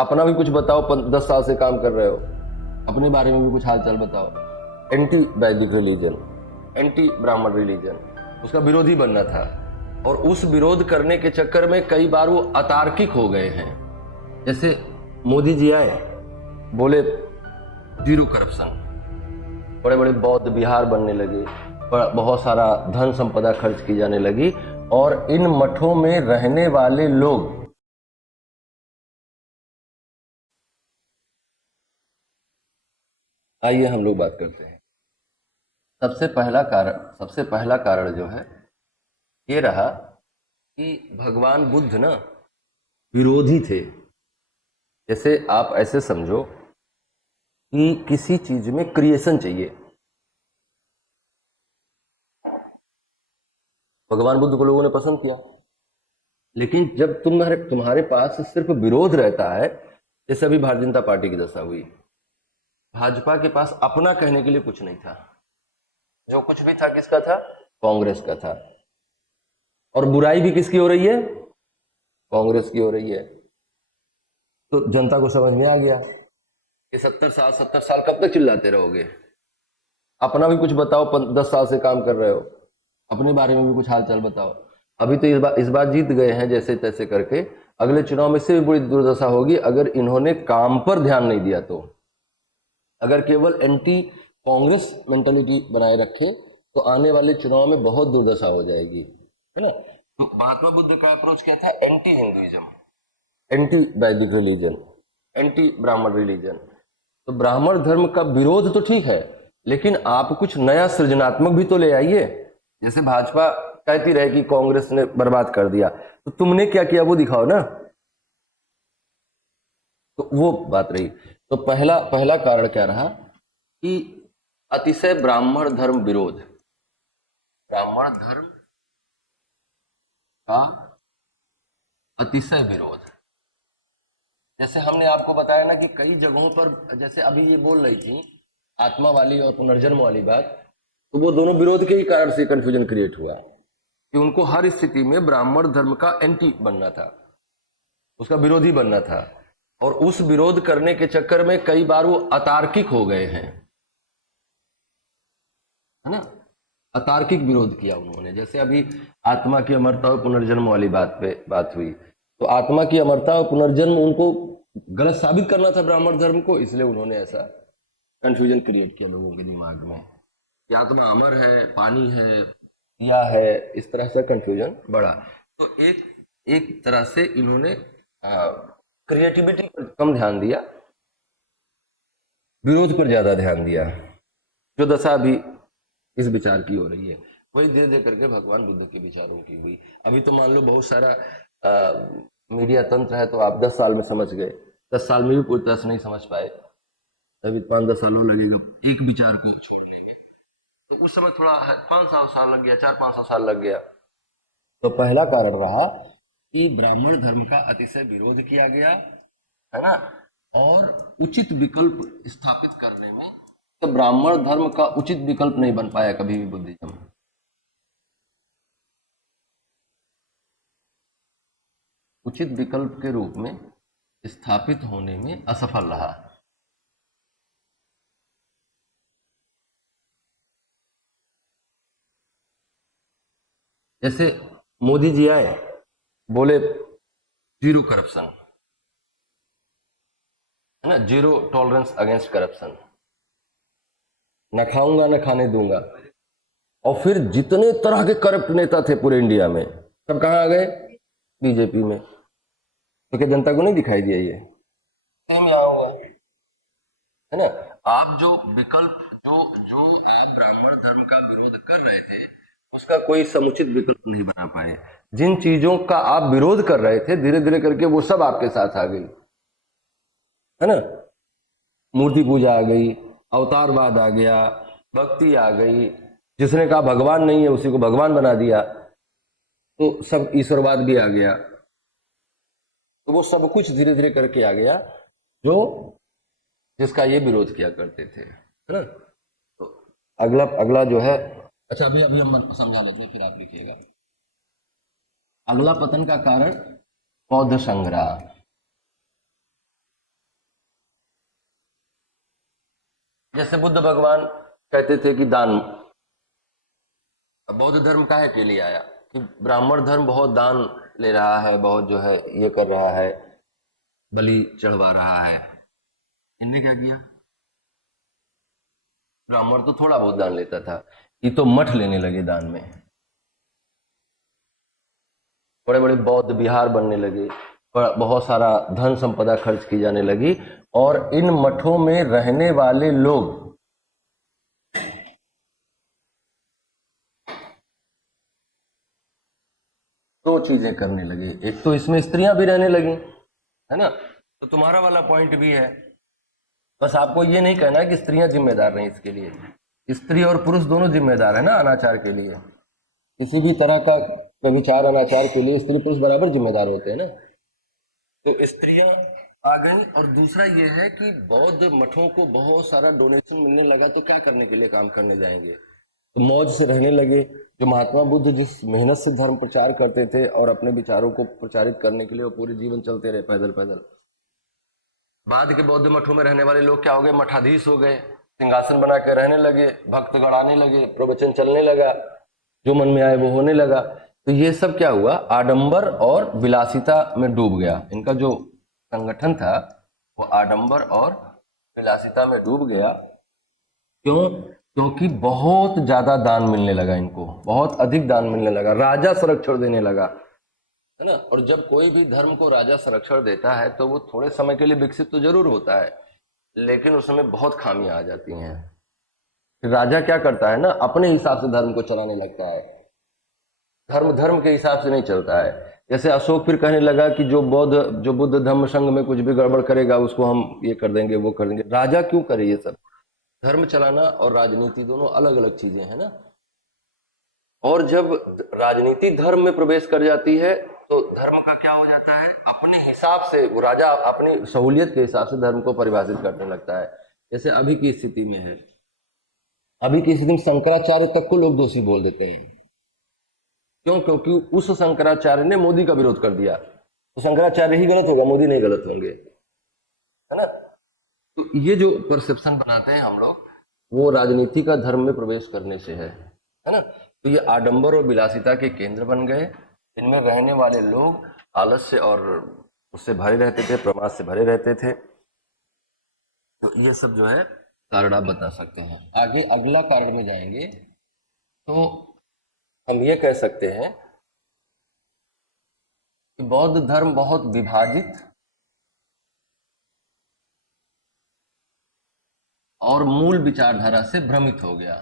अपना भी कुछ बताओ, 10 साल से काम कर रहे हो, अपने बारे में भी कुछ हालचाल बताओ। एंटी वैदिक रिलीजन, एंटी ब्राह्मण रिलीजन, उसका विरोधी बनना था। और उस विरोध करने के चक्कर में कई बार वो अतार्किक हो गए हैं। जैसे मोदी जी आए, बोले जीरो करप्शन, बड़े बड़े बौद्ध विहार बनने लगे, बहुत सारा धन संपदा खर्च की जाने लगी, और इन मठों में रहने वाले लोग आइए हम लोग बात करते हैं। सबसे पहला कारण जो है ये रहा कि भगवान बुद्ध ना विरोधी थे। जैसे आप ऐसे समझो कि किसी चीज में क्रिएशन चाहिए। भगवान बुद्ध को लोगों ने पसंद किया, लेकिन जब तुम्हारे पास सिर्फ विरोध रहता है, जैसे अभी भारतीय जनता पार्टी की दशा हुई, भाजपा के पास अपना कहने के लिए कुछ नहीं था। जो कुछ भी था किसका था? कांग्रेस का था। और बुराई भी किसकी हो रही है? कांग्रेस की हो रही है। तो जनता को समझ में आ गया कि 70 साल कब तक चिल्लाते रहोगे? अपना भी कुछ बताओ, 10 साल से काम कर रहे हो, अपने बारे में भी कुछ हालचाल बताओ। अभी तो इस बार जीत गए हैं जैसे तैसे करके, अगले चुनाव में से भी बड़ी दुर्दशा होगी अगर इन्होंने काम पर ध्यान नहीं दिया तो। अगर केवल एंटी कांग्रेस मेंटालिटी बनाए रखे तो आने वाले चुनाव में बहुत दुर्दशा हो जाएगी, है ना। महात्मा बुद्ध का अप्रोच क्या था? एंटी हिंदुइज्म, एंटी वैदिक रिलीजन, एंटी ब्राह्मण रिलीजन। तो ब्राह्मण धर्म का विरोध तो ठीक है, लेकिन आप कुछ नया सृजनात्मक भी तो ले आइए। जैसे भाजपा कहती रहे कि कांग्रेस ने बर्बाद कर दिया, तो तुमने क्या किया वो दिखाओ ना। तो वो बात रही। तो पहला पहला कारण क्या रहा कि अतिशय ब्राह्मण धर्म विरोध, ब्राह्मण धर्म का अतिशय विरोध। जैसे हमने आपको बताया ना कि कई जगहों पर, जैसे अभी ये बोल रही थी आत्मा वाली और पुनर्जन्म वाली बात, तो वो दोनों विरोध के ही कारण से कंफ्यूजन क्रिएट हुआ कि उनको हर स्थिति में ब्राह्मण धर्म का एंटी बनना था, उसका विरोधी बनना था। और उस विरोध करने के चक्कर में कई बार वो अतार्किक हो गए हैं, है ना। अतार्किक विरोध किया उन्होंने। जैसे अभी आत्मा की अमरता और पुनर्जन्म वाली बात पे बात हुई, तो आत्मा की अमरता और पुनर्जन्म उनको गलत साबित करना था ब्राह्मण धर्म को, इसलिए उन्होंने ऐसा कंफ्यूजन क्रिएट किया लोगों के दिमाग में कि आत्मा अमर है, पानी है या है, इस तरह से कंफ्यूजन बढ़ा। तो एक एक तरह से इन्होंने क्रिएटिविटी पर कम ध्यान दिया, विरोध पर ज्यादा ध्यान दिया। जो दशा अभी इस विचार की हो रही है, वही धीरे धीरे करके भगवान बुद्ध के विचारों की हुई। अभी तो मान लो बहुत सारा मीडिया तंत्र है, तो आप 10 साल में समझ गए, 10 साल में भी पूरी तरह से नहीं समझ पाए, अभी 5-10 सालों लगेगा एक विचार को छोड़ने में। तो उस समय थोड़ा 500 साल लग गया, 400-500 साल लग गया। तो पहला कारण रहा कि ब्राह्मण धर्म का अतिशय विरोध किया गया, है ना। और उचित विकल्प स्थापित करने में तो ब्राह्मण धर्म का उचित विकल्प नहीं बन पाया कभी भी बुद्धिज्म, उचित विकल्प के रूप में स्थापित होने में असफल रहा। जैसे मोदी जी आए, बोले जीरो करप्शन, है ना, जीरो टॉलरेंस अगेंस्ट करप्शन, न खाऊंगा न खाने दूंगा। और फिर जितने तरह के करप्ट नेता थे पूरे इंडिया में, सब कहाँ आ गए? बीजेपी में। तो क्या जनता को नहीं दिखाई दिया ये? सेम यहाँ हुआ, है ना। आप जो विकल्प, जो जो आप ब्राह्मण धर्म का विरोध कर रहे थे, उसका कोई समुचित विकल्प नहीं बना पाए। जिन चीजों का आप विरोध कर रहे थे, धीरे धीरे करके वो सब आपके साथ आ गई, है ना। मूर्ति पूजा आ गई, अवतारवाद आ गया, भक्ति आ गई, जिसने कहा भगवान नहीं है उसी को भगवान बना दिया, तो सब ईश्वरवाद भी आ गया। तो वो सब कुछ धीरे धीरे करके आ गया जो जिसका ये विरोध किया करते थे, है ना। तो अगला अगला जो है, अच्छा अभी अभी हम समझा लेते हैं फिर आप लिखिएगा। अगला पतन का कारण बौद्ध संग्रह। जैसे बुद्ध भगवान कहते थे कि दान, बौद्ध धर्म काहे के लिए आया कि ब्राह्मण धर्म बहुत दान ले रहा है, बहुत जो है ये कर रहा है, बलि चढ़वा रहा है। इनने क्या किया, ब्राह्मण तो थोड़ा बहुत दान लेता था, ये तो मठ लेने लगे दान में, बड़े बड़े बौद्ध विहार बनने लगे, बहुत सारा धन संपदा खर्च की जाने लगी, और इन मठों में रहने वाले लोग दो चीजें करने लगे। एक तो इसमें स्त्रियां भी रहने लगी, है ना, तो तुम्हारा वाला पॉइंट भी है। बस आपको ये नहीं कहना कि स्त्रियां जिम्मेदार नहीं इसके लिए, स्त्री और पुरुष दोनों जिम्मेदार है ना अनाचार के लिए। किसी भी तरह का व्यभिचार अनाचार के लिए स्त्री पुरुष बराबर जिम्मेदार होते हैं ना। तो स्त्रियां आ गई, और दूसरा ये है कि बौद्ध मठों को बहुत सारा डोनेशन मिलने लगा, तो क्या करने के लिए काम करने जाएंगे, तो मौज से रहने लगे। जो महात्मा बुद्ध जिस मेहनत से धर्म प्रचार करते थे और अपने विचारों को प्रचारित करने के लिए वो पूरे जीवन चलते रहे पैदल पैदल, बाद के बौद्ध मठों में रहने वाले लोग क्या हो गए, मठाधीश हो गए, सिंहासन बना के रहने लगे, भक्त गड़ाने लगे, प्रवचन चलने लगा, जो मन में आए वो होने लगा। तो ये सब क्या हुआ, आडंबर और विलासिता में डूब गया। इनका जो संगठन था वो आडंबर और विलासिता में डूब गया। क्यों, क्योंकि बहुत ज्यादा दान मिलने लगा, इनको बहुत अधिक दान मिलने लगा, राजा संरक्षण देने लगा, है ना। और जब कोई भी धर्म को राजा संरक्षण देता है तो वो थोड़े समय के लिए विकसित तो जरूर होता है, लेकिन उसमें बहुत खामियां आ जाती हैं। फिर राजा क्या करता है ना, अपने हिसाब से धर्म को चलाने लगता है, धर्म धर्म के हिसाब से नहीं चलता है। जैसे अशोक फिर कहने लगा कि जो बुद्ध धम्म संघ में कुछ भी गड़बड़ करेगा उसको हम ये कर देंगे वो कर देंगे। राजा क्यों करे ये सब, धर्म चलाना और राजनीति दोनों अलग अलग चीजें हैं ना। और जब राजनीति धर्म में प्रवेश कर जाती है तो धर्म का क्या हो जाता है, अपने हिसाब से वो राजा अपनी सहूलियत के हिसाब से धर्म को परिभाषित करने लगता है। जैसे अभी की स्थिति में है, अभी की स्थिति में शंकराचार्य तक को लोग दोषी बोल देते हैं। क्यों, क्योंकि उस शंकराचार्य ने मोदी का विरोध कर दिया, तो शंकराचार्य ही गलत होगा, मोदी नहीं गलत होंगे, है ना। तो ये जो परसेप्शन बनाते हैं हम लोग, वो राजनीति का धर्म में प्रवेश करने से है ना। तो ये आडंबर और विलासिता के केंद्र बन गए, इनमें रहने वाले लोग आलस्य और उससे भरे रहते थे, प्रमाद से भरे रहते थे। तो ये सब जो है कारण आप बता सकते हैं। आगे अगला कारण में जाएंगे तो हम ये कह सकते हैं कि बौद्ध धर्म बहुत विभाजित और मूल विचारधारा से भ्रमित हो गया।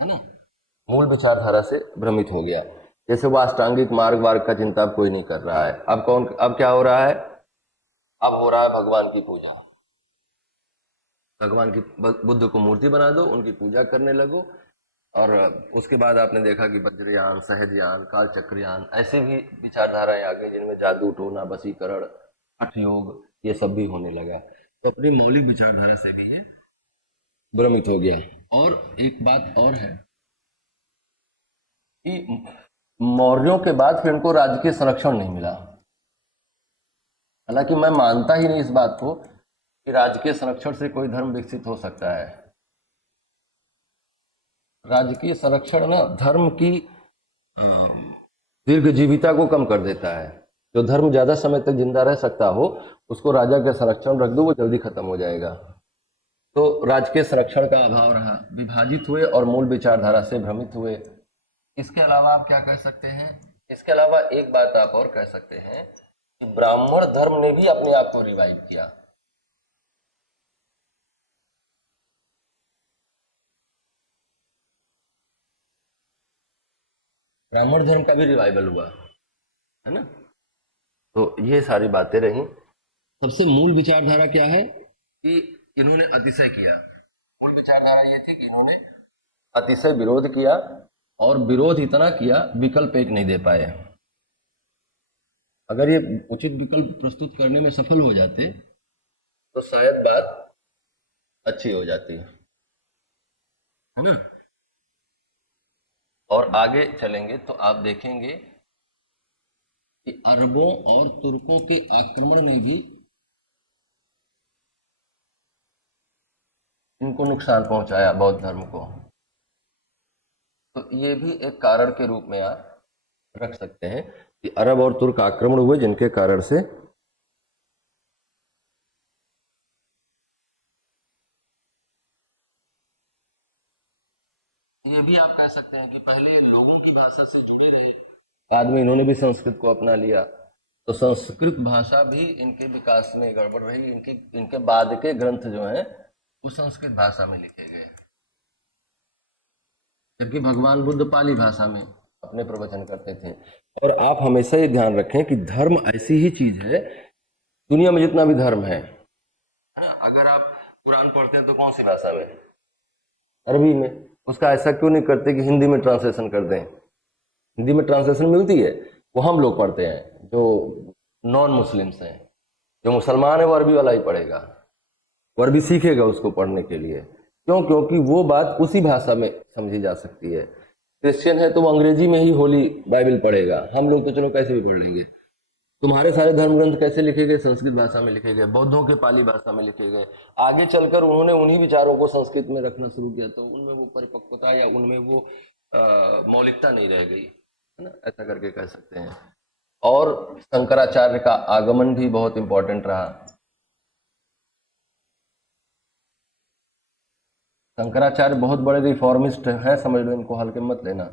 है ना, मूल विचारधारा से भ्रमित हो गया। जैसे वो अष्टांगिक मार्ग वार्ग का चिंता अब कोई नहीं कर रहा है। अब क्या हो रहा है, अब हो रहा है भगवान की पूजा। भगवान की बुद्ध को मूर्ति बना दो, उनकी पूजा करने लगो, और उसके बाद आपने देखा कि वज्रयान, सहजयान, काल चक्रयान, ऐसे भी विचारधाराएं आ गई जिनमें जादू टोना वशीकरण हठ योग ये सब भी होने लगा। तो अपनी मौलिक विचारधारा से भी ये भ्रमित हो गया। और एक बात और है कि मौर्यों के बाद फिर इनको राजकीय संरक्षण नहीं मिला। हालांकि मैं मानता ही नहीं इस बात को कि राजकीय संरक्षण से कोई धर्म विकसित हो सकता है। राजकीय संरक्षण ना धर्म की दीर्घ जीविता को कम कर देता है। जो धर्म ज्यादा समय तक जिंदा रह सकता हो उसको राजा के संरक्षण रख दो, वो जल्दी खत्म हो जाएगा। तो राजकीय संरक्षण का अभाव रहा, विभाजित हुए और मूल विचारधारा से भ्रमित हुए। इसके अलावा आप क्या कह सकते हैं, इसके अलावा एक बात आप और कह सकते हैं कि ब्राह्मण धर्म ने भी अपने आप को रिवाइव किया। ब्राह्मण धर्म का भी रिवाइवल हुआ, है ना। तो ये सारी बातें रही। सबसे मूल विचारधारा क्या है कि इन्होंने अतिशय किया। मूल विचारधारा ये थी कि इन्होंने अतिशय विरोध किया, और विरोध इतना किया विकल्प एक नहीं दे पाए। अगर ये उचित विकल्प प्रस्तुत करने में सफल हो जाते तो शायद बात अच्छी हो जाती, है ना। और आगे चलेंगे तो आप देखेंगे कि अरबों और तुर्कों के आक्रमण ने भी इनको नुकसान पहुंचाया, बौद्ध धर्म को। तो ये भी एक कारण के रूप में आप रख सकते हैं कि अरब और तुर्क आक्रमण हुए, जिनके कारण से ये भी आप कह सकते हैं कि पहले लोगों की भाषा से जुड़े रहे, बाद में इन्होंने भी संस्कृत को अपना लिया, तो संस्कृत भाषा भी इनके विकास में गड़बड़ रही। इनके बाद के ग्रंथ जो हैं वो संस्कृत भाषा में लिखे गए, जबकि भगवान बुद्ध पाली भाषा में अपने प्रवचन करते थे। और आप हमेशा ये ध्यान रखें कि धर्म ऐसी ही चीज है, दुनिया में जितना भी धर्म है, अगर आप कुरान पढ़ते हैं तो कौन सी भाषा में? अरबी में। उसका ऐसा क्यों नहीं करते कि हिंदी में ट्रांसलेशन कर दें? हिंदी में ट्रांसलेशन मिलती है, वो हम लोग पढ़ते हैं जो नॉन मुस्लिम्स हैं। जो मुसलमान है वो अरबी वाला ही पढ़ेगा, वो अरबी सीखेगा उसको पढ़ने के लिए। क्यों? क्योंकि वो बात उसी भाषा में समझी जा सकती है। क्रिश्चियन है तो वो अंग्रेजी में ही होली बाइबल पढ़ेगा, हम लोग तो चलो कैसे भी पढ़ लेंगे। तुम्हारे सारे धर्म ग्रंथ कैसे लिखे गए? संस्कृत भाषा में लिखे गए, बौद्धों के पाली भाषा में लिखे गए। आगे चलकर उन्होंने उन्हीं विचारों को संस्कृत में रखना शुरू किया, तो उनमें वो परिपक्वता या उनमें वो मौलिकता नहीं रह गई, है ना, ऐसा करके कह सकते हैं। और शंकराचार्य का आगमन भी बहुत इंपॉर्टेंट रहा। शंकराचार्य बहुत बड़े रिफॉर्मिस्ट हैं, समझ लो, इनको हल्के मत लेना।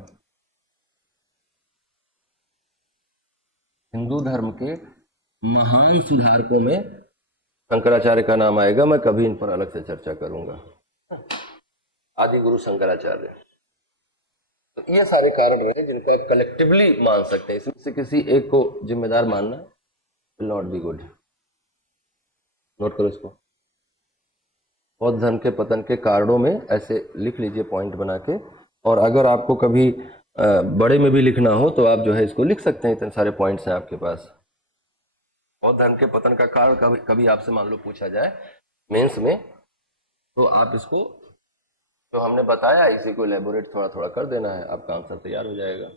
हिंदू धर्म के महान सुधारकों में शंकराचार्य का नाम आएगा, मैं कभी इन पर अलग से चर्चा करूंगा। आदि गुरु शंकराचार्य। तो ये सारे कारण रहे जिनको आप कलेक्टिवली मान सकते हैं, इसमें से किसी एक को जिम्मेदार मानना will not be good. Note करो इसको। बौद्ध धर्म के पतन के कारणों में ऐसे लिख लीजिए पॉइंट बना के, और अगर आपको कभी बड़े में भी लिखना हो तो आप जो है इसको लिख सकते हैं, इतने सारे पॉइंट्स हैं आपके पास। बौद्ध धर्म के पतन का कारण कभी कभी आपसे मान लो पूछा जाए मेंस में, तो आप इसको जो हमने बताया इसी को इलेबोरेट थोड़ा थोड़ा कर देना है, आपका आंसर तैयार हो जाएगा।